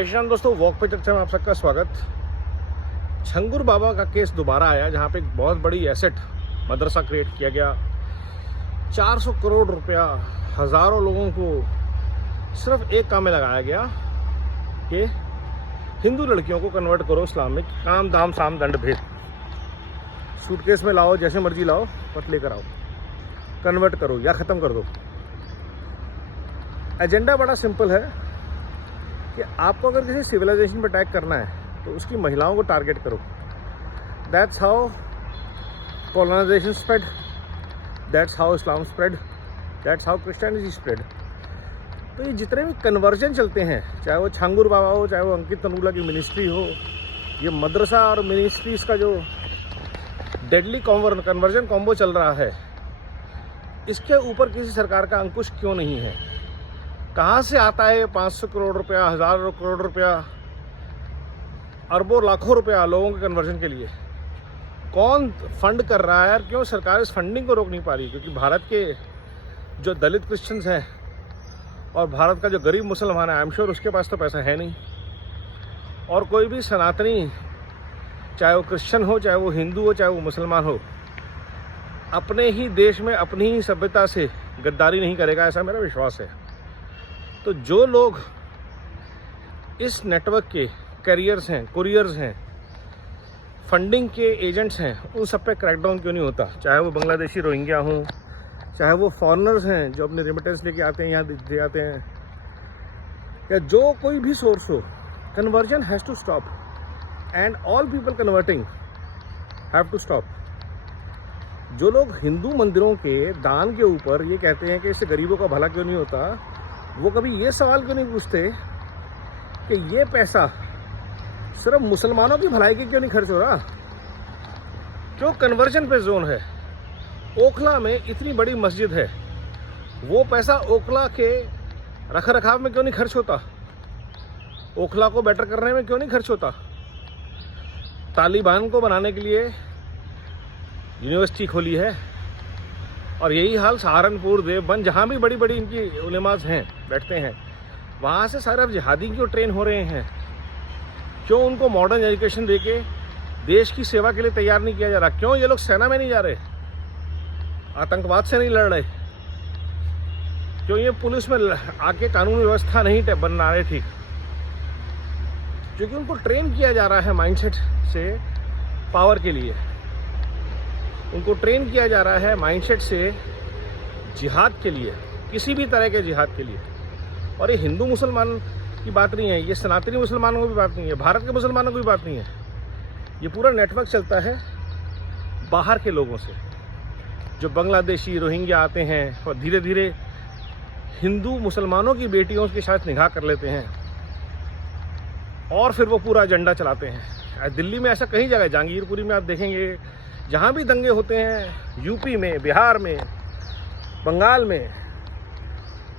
जय दोस्तों, वॉक पे चर्चा में आप सबका स्वागत। छंगुर बाबा का केस दोबारा आया, जहां पे एक बहुत बड़ी एसेट मदरसा क्रिएट किया गया। 400 करोड़ रुपया हज़ारों लोगों को सिर्फ एक काम में लगाया गया कि हिंदू लड़कियों को कन्वर्ट करो इस्लाम में। काम दाम साम दंड भेद, सूटकेस में लाओ, जैसे मर्जी लाओ, बट लेकर आओ, कन्वर्ट करो या ख़त्म कर दो। एजेंडा बड़ा सिंपल है कि आपको अगर किसी सिविलाइजेशन पर अटैक करना है तो उसकी महिलाओं को टारगेट करो। That's how colonisation spread, that's how Islam spread, that's how Christianity spread. तो ये जितने भी कन्वर्जन चलते हैं, चाहे वो छांगुर बाबा हो, चाहे वो अंकित तनूला की मिनिस्ट्री हो, ये मदरसा और मिनिस्ट्रीज का जो डेडली कन्वर्जन कॉम्बो चल रहा है, इसके ऊपर किसी सरकार का अंकुश क्यों नहीं है? कहाँ से आता है 500 करोड़ रुपया, हज़ारों करोड़ रुपया, अरबों लाखों रुपया लोगों के कन्वर्जन के लिए? कौन फंड कर रहा है? और क्यों सरकार इस फंडिंग को रोक नहीं पा रही? क्योंकि भारत के जो दलित क्रिश्चियंस हैं और भारत का जो गरीब मुसलमान है, आई एम श्योर उसके पास तो पैसा है नहीं। और कोई भी सनातनी, चाहे वो क्रिश्चियन हो, चाहे वो हिंदू हो, चाहे वो मुसलमान हो, अपने ही देश में अपनी ही सभ्यता से गद्दारी नहीं करेगा, ऐसा मेरा विश्वास है। तो जो लोग इस नेटवर्क के कैरियर्स हैं, कुरियर्स हैं, फंडिंग के एजेंट्स हैं, उन सब पे क्रैकडाउन क्यों नहीं होता? चाहे वो बांग्लादेशी रोहिंग्या हों, चाहे वो फॉरेनर्स हैं जो अपने रेमिटेंस लेके आते हैं, यहाँ दे आते हैं, या जो कोई भी सोर्स हो, conversion has to stop and all people converting have to stop. जो लोग हिंदू मंदिरों के दान के ऊपर ये कहते हैं कि इससे गरीबों का भला क्यों नहीं होता, वो कभी ये सवाल क्यों नहीं पूछते कि ये पैसा सिर्फ मुसलमानों की भलाई के क्यों नहीं खर्च हो रहा? क्यों कन्वर्जन पे जोन है? ओखला में इतनी बड़ी मस्जिद है, वो पैसा ओखला के रख रखाव में क्यों नहीं खर्च होता? ओखला को बेटर करने में क्यों नहीं खर्च होता? तालिबान को बनाने के लिए यूनिवर्सिटी खोली है, और यही हाल सहारनपुर, देवबंद, जहाँ भी बड़ी बड़ी इनकी उलेमाज हैं, बैठते हैं, वहाँ से सारे अब जिहादी क्यों ट्रेन हो रहे हैं? क्यों उनको मॉडर्न एजुकेशन देके देश की सेवा के लिए तैयार नहीं किया जा रहा? क्यों ये लोग सेना में नहीं जा रहे, आतंकवाद से नहीं लड़ रहे? क्यों ये पुलिस में आके कानून व्यवस्था नहीं बना रहे ठीक? क्योंकि उनको ट्रेन किया जा रहा है माइंडसेट से पावर के लिए, उनको ट्रेन किया जा रहा है माइंडसेट से जिहाद के लिए, किसी भी तरह के जिहाद के लिए। और ये हिंदू मुसलमान की बात नहीं है, ये सनातनी मुसलमानों की भी बात नहीं है, भारत के मुसलमानों की भी बात नहीं है। ये पूरा नेटवर्क चलता है बाहर के लोगों से, जो बांग्लादेशी, रोहिंग्या आते हैं और धीरे धीरे हिंदू मुसलमानों की बेटियों के साथ निकाह कर लेते हैं, और फिर वो पूरा एजेंडा चलाते हैं। दिल्ली में ऐसा कई जगह, जहांगीरपुरी में आप देखेंगे, जहाँ भी दंगे होते हैं, यूपी में, बिहार में, बंगाल में,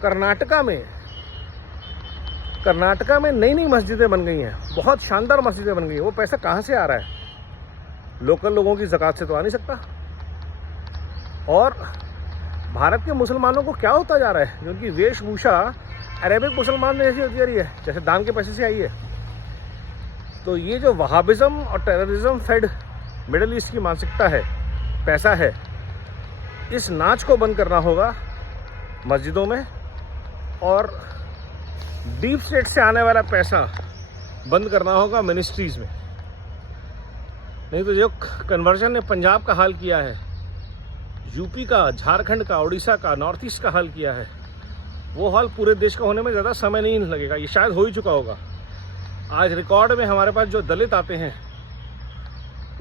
कर्नाटका में नई नई मस्जिदें बन गई हैं, बहुत शानदार मस्जिदें बन गई हैं। वो पैसा कहाँ से आ रहा है? लोकल लोगों की ज़कात से तो आ नहीं सकता। और भारत के मुसलमानों को क्या होता जा रहा है? जो उनकी वेशभूषा अरेबिक मुसलमान में ऐसी होती जा रही है, जैसे दान के पैसे से आई है। तो ये जो वहाबिज़म और टेररिज्म फेड मिडिल ईस्ट की मानसिकता है, पैसा है, इस नाच को बंद करना होगा मस्जिदों में, और डीप स्टेट से आने वाला पैसा बंद करना होगा मिनिस्ट्रीज में। नहीं तो जो कन्वर्जन ने पंजाब का हाल किया है, यूपी का, झारखंड का, उड़ीसा का, नॉर्थ ईस्ट का हाल किया है, वो हाल पूरे देश का होने में ज़्यादा समय नहीं लगेगा। ये शायद हो ही चुका होगा। आज रिकॉर्ड में हमारे पास जो दलित आते हैं,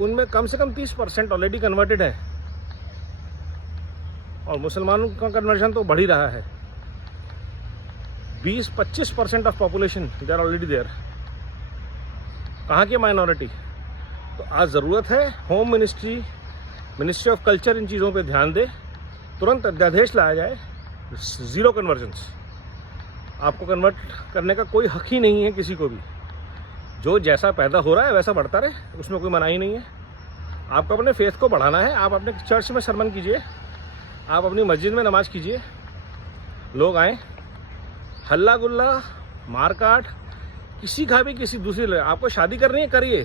उनमें कम से कम 30% ऑलरेडी कन्वर्टेड है, और मुसलमानों का कन्वर्जन तो बढ़ ही रहा है। 20-25% of population they are already there. कहाँ की माइनॉरिटी? तो आज ज़रूरत है होम मिनिस्ट्री ऑफ कल्चर इन चीज़ों पे ध्यान दे, तुरंत अध्यादेश लाया जाए, ज़ीरो कन्वर्जेंस। आपको कन्वर्ट करने का कोई हक ही नहीं है किसी को भी। जो जैसा पैदा हो रहा है वैसा बढ़ता रहे, उसमें कोई मनाही नहीं है। आपको अपने फेथ को बढ़ाना है, आप अपने चर्च में सरमन कीजिए, आप अपनी मस्जिद में नमाज कीजिए, लोग आएँ, हल्ला गुल्ला, मारकाट, किसी का भी किसी दूसरी, आपको शादी करनी है करिए,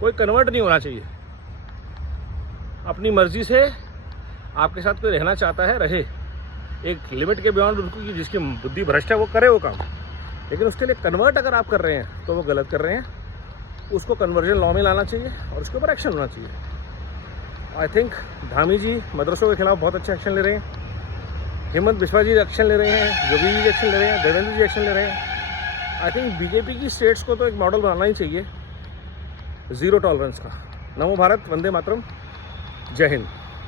कोई कन्वर्ट नहीं होना चाहिए। अपनी मर्जी से आपके साथ कोई रहना चाहता है रहे, एक लिमिट के बियॉन्ड उनको, कि जिसकी बुद्धि भ्रष्ट है वो करे वो काम, लेकिन उसके लिए कन्वर्ट अगर आप कर रहे हैं तो वो गलत कर रहे हैं। उसको कन्वर्जन लॉ में लाना चाहिए और उसके ऊपर एक्शन होना चाहिए। आई थिंक धामी जी मदरसों के खिलाफ बहुत अच्छे एक्शन ले रहे हैं, हेमंत बिस्वा जी एक्शन ले रहे हैं, योगी जी एक्शन ले रहे हैं, देवेंद्र जी एक्शन ले रहे हैं। आई थिंक बीजेपी की स्टेट्स को तो एक मॉडल बनाना ही चाहिए ज़ीरो टॉलरेंस का। नमो भारत, वंदे मातरम, जय हिंद।